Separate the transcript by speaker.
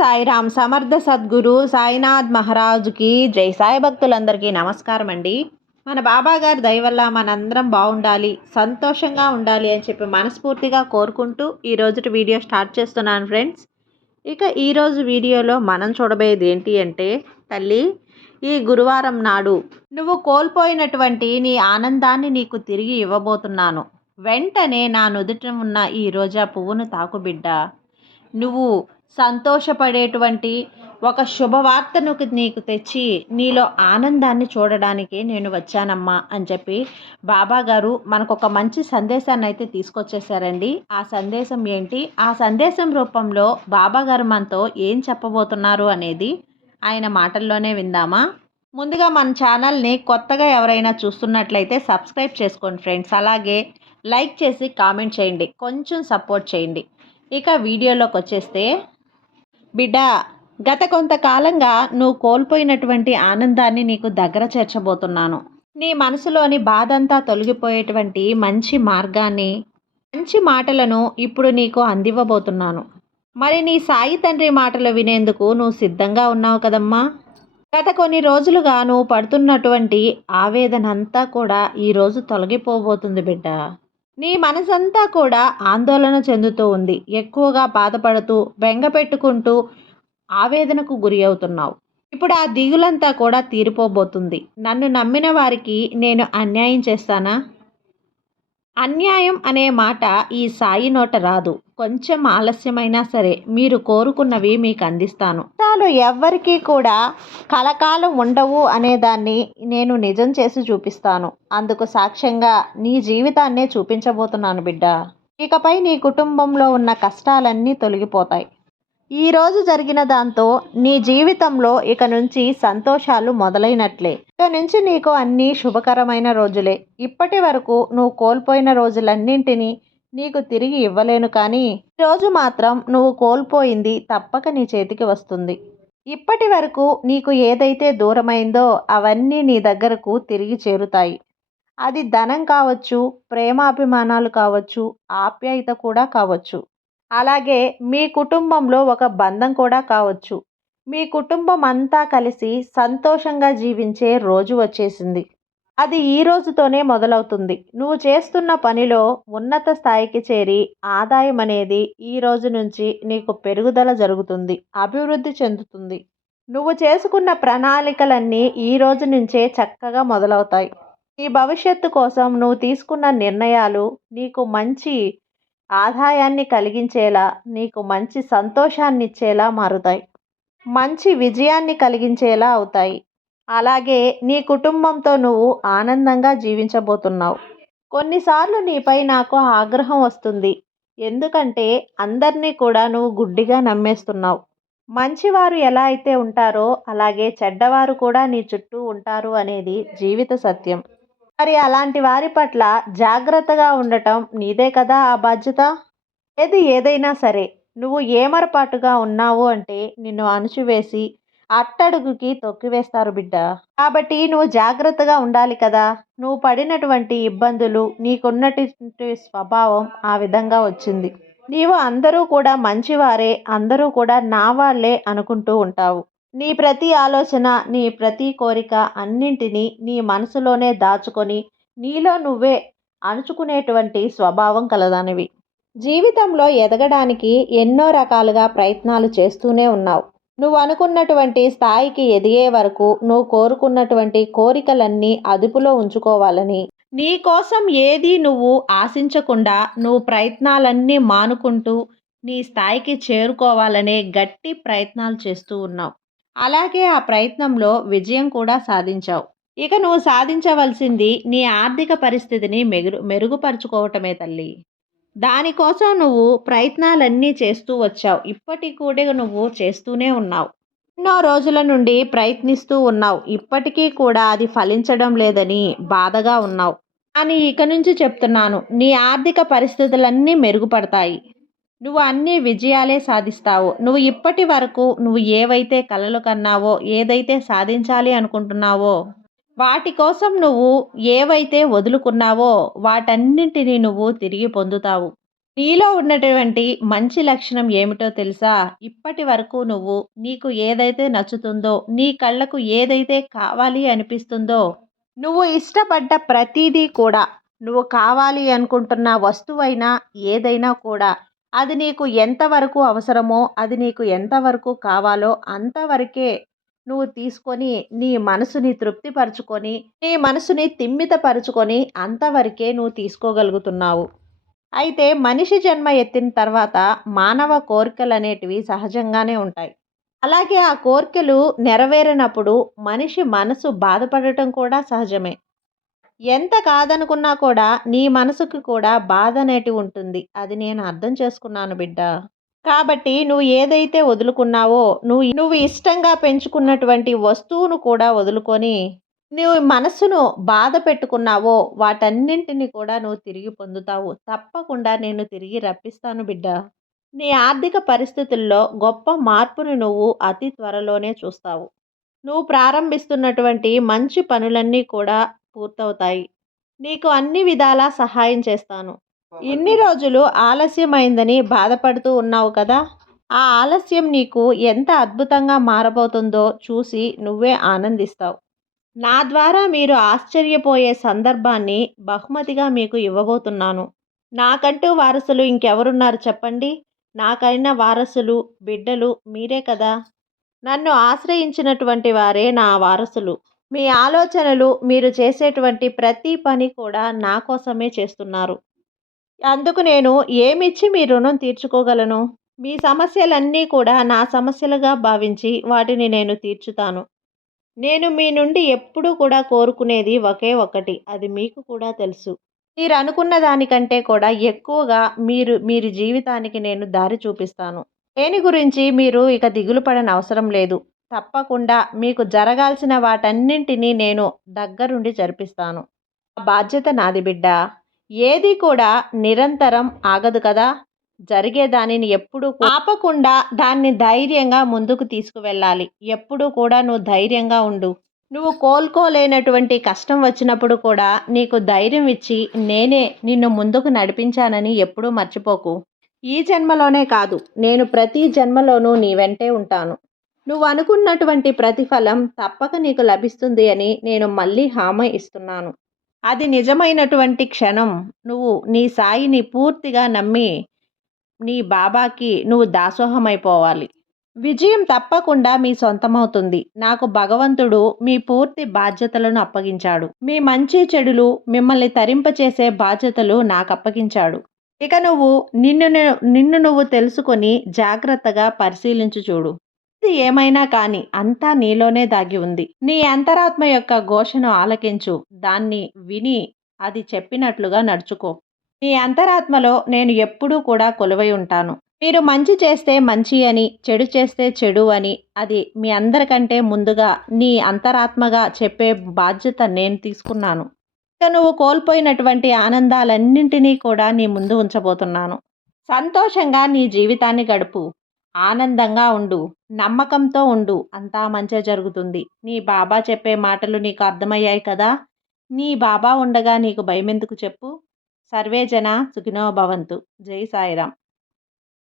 Speaker 1: సాయిరామ్ సమర్థ సద్గురు సాయినాథ్ మహారాజుకి జై సాయి భక్తులందరికీ నమస్కారం అండి మన బాబా గారి దయ వల్ల మనందరం బాగుండాలి సంతోషంగా ఉండాలి అని చెప్పి మనస్ఫూర్తిగా కోరుకుంటూ ఈ వీడియో స్టార్ట్ చేస్తున్నాను ఫ్రెండ్స్. ఇక ఈరోజు వీడియోలో మనం చూడబోయేది ఏంటి అంటే తల్లి ఈ గురువారం నాడు నువ్వు కోల్పోయినటువంటి నీ ఆనందాన్ని నీకు తిరిగి ఇవ్వబోతున్నాను. వెంటనే నా నుదుట ఉన్న ఈ రోజా పువ్వును తాకు బిడ్డ. నువ్వు సంతోషపడేటువంటి ఒక శుభవార్తను నీకు తెచ్చి నీలో ఆనందాన్ని చూడడానికి నేను వచ్చానమ్మా అని చెప్పి బాబా గారు మనకు ఒక మంచి సందేశాన్ని అయితే తీసుకొచ్చేసారండి ఆ సందేశం ఏంటి? ఆ సందేశం రూపంలో బాబా గారు మనతో ఏం చెప్పబోతున్నారు అనేది ఆయన మాటల్లోనే విందామా? ముందుగా మన ఛానల్ని కొత్తగా ఎవరైనా చూస్తున్నట్లయితే సబ్స్క్రైబ్ చేసుకోండి ఫ్రెండ్స్. అలాగే లైక్ చేసి కామెంట్ చేయండి. కొంచెం సపోర్ట్ చేయండి. ఇక వీడియోలోకి వచ్చేస్తే బిడ్డా గత కొంతకాలంగా నువ్వు కోల్పోయినటువంటి ఆనందాన్ని నీకు దగ్గర చేర్చబోతున్నాను. నీ మనసులోని బాధంతా తొలగిపోయేటువంటి మంచి మార్గాన్ని మంచి మాటలను ఇప్పుడు నీకు అందివ్వబోతున్నాను. మరి నీ సాయి తండ్రి మాటలు వినేందుకు నువ్వు సిద్ధంగా ఉన్నావు కదమ్మా? గత కొన్ని రోజులుగా నువ్వు పడుతున్నటువంటి ఆవేదన అంతా కూడా ఈరోజు తొలగిపోబోతుంది బిడ్డ. నీ మనసంతా కూడా ఆందోళన చెందుతూ ఉంది. ఎక్కువగా బాధపడుతూ బెంగ పెట్టుకుంటూ ఆవేదనకు గురి అవుతున్నావు. ఇప్పుడు ఆ దిగులంతా కూడా తీరిపోబోతుంది. నన్ను నమ్మిన వారికి నేను అన్యాయం చేస్తానా? అన్యాయం అనే మాట ఈ సాయి నోట రాదు. కొంచెం ఆలస్యమైనా సరే మీరు కోరుకున్నవి మీకు అందిస్తాను. తాను ఎవ్వరికీ కూడా కలకాలం ఉండవు అనేదాన్ని నేను నిజం చేసి చూపిస్తాను. అందుకు సాక్ష్యంగా నీ జీవితాన్నే చూపించబోతున్నాను బిడ్డ. ఇకపై నీ కుటుంబంలో ఉన్న కష్టాలన్నీ తొలగిపోతాయి. ఈరోజు జరిగిన దాంతో నీ జీవితంలో ఇక నుంచి సంతోషాలు మొదలైనట్లే. ఇక నుంచి నీకు అన్నీ శుభకరమైన రోజులే. ఇప్పటి వరకు నువ్వు కోల్పోయిన రోజులన్నింటినీ నీకు తిరిగి ఇవ్వలేను కానీ ఈరోజు మాత్రం నువ్వు కోల్పోయింది తప్పక నీ చేతికి వస్తుంది. ఇప్పటి వరకు నీకు ఏదైతే దూరమైందో అవన్నీ నీ దగ్గరకు తిరిగి చేరుతాయి. అది ధనం కావచ్చు ప్రేమాభిమానాలు కావచ్చు ఆప్యాయత కూడా కావచ్చు. అలాగే మీ కుటుంబంలో ఒక బంధం కూడా కావచ్చు. మీ కుటుంబం అంతా కలిసి సంతోషంగా జీవించే రోజు వచ్చేసింది. అది ఈ రోజుతోనే మొదలవుతుంది. నువ్వు చేస్తున్న పనిలో ఉన్నత స్థాయికి చేరి ఆదాయం అనేది ఈ రోజు నుంచి నీకు పెరుగుదల జరుగుతుంది. అభివృద్ధి చెందుతుంది. నువ్వు చేసుకున్న ప్రణాళికలన్నీ ఈ రోజు నుంచే చక్కగా మొదలవుతాయి. నీ భవిష్యత్తు కోసం నువ్వు తీసుకున్న నిర్ణయాలు నీకు మంచి ఆదాయాన్ని కలిగించేలా నీకు మంచి సంతోషాన్ని ఇచ్చేలా మారుతాయి. మంచి విజయాన్ని కలిగించేలా అవుతాయి. అలాగే నీ కుటుంబంతో నువ్వు ఆనందంగా జీవించబోతున్నావు. కొన్నిసార్లు నీపై నాకు ఆగ్రహం వస్తుంది. ఎందుకంటే అందరినీ కూడా నువ్వు గుడ్డిగా నమ్మేస్తున్నావు. మంచివారు ఎలా అయితే ఉంటారో అలాగే చెడ్డవారు కూడా నీ చుట్టూ ఉంటారు అనేది జీవిత సత్యం. మరి అలాంటి వారి పట్ల జాగ్రత్తగా ఉండటం నీదే కదా ఆ బాధ్యత? ఏది ఏదైనా సరే నువ్వు ఏమరపాటుగా ఉన్నావు అంటే నిన్ను అణుచివేసి అట్టడుగుకి తొక్కివేస్తారు బిడ్డ. కాబట్టి నువ్వు జాగ్రత్తగా ఉండాలి కదా. నువ్వు పడినటువంటి ఇబ్బందులు నీకున్నటువంటి స్వభావం ఆ విధంగా వచ్చింది. నీవు అందరూ కూడా మంచివారే అందరూ కూడా నా వాళ్ళే అనుకుంటూ ఉంటావు. నీ ప్రతి ఆలోచన నీ ప్రతి కోరిక అన్నింటినీ నీ మనసులోనే దాచుకొని నీలో నువ్వే అణుచుకునేటువంటి స్వభావం కలదానివి. జీవితంలో ఎదగడానికి ఎన్నో రకాలుగా ప్రయత్నాలు చేస్తూనే ఉన్నావు. నువ్వు అనుకున్నటువంటి స్థాయికి ఎదిగే వరకు నువ్వు కోరుకున్నటువంటి కోరికలన్నీ అదుపులో ఉంచుకోవాలని. నీ కోసం ఏది నువ్వు ఆశించకుండా నువ్వు ప్రయత్నాలన్నీ మానుకుంటూ నీ స్థాయికి చేరుకోవాలనే గట్టి ప్రయత్నాలు చేస్తూ ఉన్నావు. అలాగే ఆ ప్రయత్నంలో విజయం కూడా సాధించావు. ఇక నువ్వు సాధించవలసింది నీ ఆర్థిక పరిస్థితిని మెరుగు మెరుగుపరుచుకోవటమే తల్లి. దానికోసం నువ్వు ప్రయత్నాలన్నీ చేస్తూ వచ్చావు. ఇప్పటికి కూడా నువ్వు చేస్తూనే ఉన్నావు. ఎన్నో రోజుల నుండి ప్రయత్నిస్తూ ఉన్నావు. ఇప్పటికీ కూడా అది ఫలించడం లేదని బాధగా ఉన్నావు. కానీ ఇక నుంచి చెప్తున్నాను. నీ ఆర్థిక పరిస్థితులన్నీ మెరుగుపడతాయి. నువ్వు అన్ని విజయాలే సాధిస్తావు. నువ్వు ఇప్పటి వరకు నువ్వు ఏవైతే కలలు కన్నావో ఏదైతే సాధించాలి అనుకుంటున్నావో వాటి కోసం నువ్వు ఏవైతే వదులుకున్నావో వాటన్నింటినీ నువ్వు తిరిగి పొందుతావు. నీలో ఉన్నటువంటి మంచి లక్షణం ఏమిటో తెలుసా? ఇప్పటి వరకు నువ్వు నీకు ఏదైతే నచ్చుతుందో నీ కళ్ళకు ఏదైతే కావాలి అనిపిస్తుందో నువ్వు ఇష్టపడ్డ ప్రతిదీ కూడా నువ్వు కావాలి అనుకుంటున్న వస్తువైనా ఏదైనా కూడా అది నీకు ఎంతవరకు అవసరమో అది నీకు ఎంతవరకు కావాలో అంతవరకే నువ్వు తీసుకొని నీ మనసుని తృప్తిపరచుకొని నీ మనసుని తిమ్మితపరుచుకొని అంతవరకే నువ్వు తీసుకోగలుగుతున్నావు. అయితే మనిషి జన్మ ఎత్తిన తర్వాత మానవ కోరికలు అనేటివి సహజంగానే ఉంటాయి. అలాగే ఆ కోరికలు నెరవేరినప్పుడు మనిషి మనసు బాధపడటం కూడా సహజమే. ఎంత కాదనుకున్నా కూడా నీ మనసుకు కూడా బాధ అనేటి ఉంటుంది. అది నేను అర్థం చేసుకున్నాను బిడ్డ. కాబట్టి నువ్వు ఏదైతే వదులుకున్నావో నువ్వు నువ్వు ఇష్టంగా పెంచుకున్నటువంటి వస్తువును కూడా వదులుకొని నువ్వు మనసును బాధ పెట్టుకున్నావో వాటన్నింటిని కూడా నువ్వు తిరిగి పొందుతావు. తప్పకుండా నేను తిరిగి రప్పిస్తాను బిడ్డ. నీ ఆర్థిక పరిస్థితుల్లో గొప్ప మార్పును నువ్వు అతి త్వరలోనే చూస్తావు. నువ్వు ప్రారంభిస్తున్నటువంటి మంచి పనులన్నీ కూడా పూర్తవుతాయి. నీకు అన్ని విధాలా సహాయం చేస్తాను. ఇన్ని రోజులు ఆలస్యమైందని బాధపడుతూ ఉన్నావు కదా! ఆ ఆలస్యం నీకు ఎంత అద్భుతంగా మారబోతుందో చూసి నువ్వే ఆనందిస్తావు. నా ద్వారా మీరు ఆశ్చర్యపోయే సందర్భాన్ని బహుమతిగా మీకు ఇవ్వబోతున్నాను. నాకంటూ వారసులు ఇంకెవరున్నారు చెప్పండి? నాకైన వారసులు బిడ్డలు మీరే కదా! నన్ను ఆశ్రయించినటువంటి వారే నా వారసులు. మీ ఆలోచనలు మీరు చేసేటువంటి ప్రతి పని కూడా నా కోసమే చేస్తున్నారు. అందుకు నేను ఏమిచ్చి మీ రుణం తీర్చుకోగలను? మీ సమస్యలన్నీ కూడా నా సమస్యలుగా భావించి వాటిని నేను తీర్చుతాను. నేను మీ నుండి ఎప్పుడూ కూడా కోరుకునేది ఒకే ఒకటి అది మీకు కూడా తెలుసు. మీరు అనుకున్న దానికంటే కూడా ఎక్కువగా మీరు మీరు జీవితానికి నేను దారి చూపిస్తాను. దేని గురించి మీరు ఇక దిగులు పడని అవసరం లేదు. తప్పకుండా మీకు జరగాల్సిన వాటన్నింటినీ నేను దగ్గరుండి జరిపిస్తాను. బాధ్యత నాది బిడ్డ. ఏది కూడా నిరంతరం ఆగదు కదా. జరిగే దానిని ఎప్పుడూ ఆపకుండా దాన్ని ధైర్యంగా ముందుకు తీసుకువెళ్ళాలి. ఎప్పుడూ కూడా నువ్వు ధైర్యంగా ఉండు. నువ్వు కోలుకోలేనటువంటి కష్టం వచ్చినప్పుడు కూడా నీకు ధైర్యం ఇచ్చి నేనే నిన్ను ముందుకు నడిపించానని ఎప్పుడూ మర్చిపోకు. ఈ జన్మలోనే కాదు నేను ప్రతి జన్మలోనూ నీ వెంటే ఉంటాను. నువ్వు అనుకున్నటువంటి ప్రతిఫలం తప్పక నీకు లభిస్తుంది అని నేను మళ్ళీ హామీ ఇస్తున్నాను. అది నిజమైనటువంటి క్షణం. నువ్వు నీ సాయిని పూర్తిగా నమ్మి నీ బాబాకి నువ్వు దాసోహమైపోవాలి. విజయం తప్పకుండా మీ సొంతమవుతుంది. నాకు భగవంతుడు మీ పూర్తి బాధ్యతలను అప్పగించాడు. మీ మంచి చెడులు మిమ్మల్ని తరింపచేసే బాధ్యతలు నాకు అప్పగించాడు ఇక నువ్వు నిన్ను నిన్ను నువ్వు తెలుసుకొని జాగ్రత్తగా పరిశీలించు చూడు. ఇది ఏమైనా కానీ అంతా నీలోనే దాగి ఉంది. నీ అంతరాత్మ యొక్క ఘోషను ఆలకించు. దాన్ని విని అది చెప్పినట్లుగా నడుచుకో. నీ అంతరాత్మలో నేను ఎప్పుడూ కూడా కొలువై ఉంటాను. మీరు మంచి చేస్తే మంచి అని చెడు చేస్తే చెడు అని అది మీ అందరికంటే ముందుగా నీ అంతరాత్మగా చెప్పే బాధ్యత నేను తీసుకున్నాను. ఇక నువ్వు కోల్పోయినటువంటి ఆనందాలన్నింటినీ కూడా నీ ముందు ఉంచబోతున్నాను. సంతోషంగా నీ జీవితాన్ని గడుపు. ఆనందంగా ఉండు నమ్మకంతో ఉండు అంతా మంచిగా జరుగుతుంది. నీ బాబా చెప్పే మాటలు నీకు అర్థమయ్యాయి కదా? నీ బాబా ఉండగా నీకు భయమెందుకు చెప్పు? సర్వే జన సుఖినో భవంతు. జై సాయిరామ్.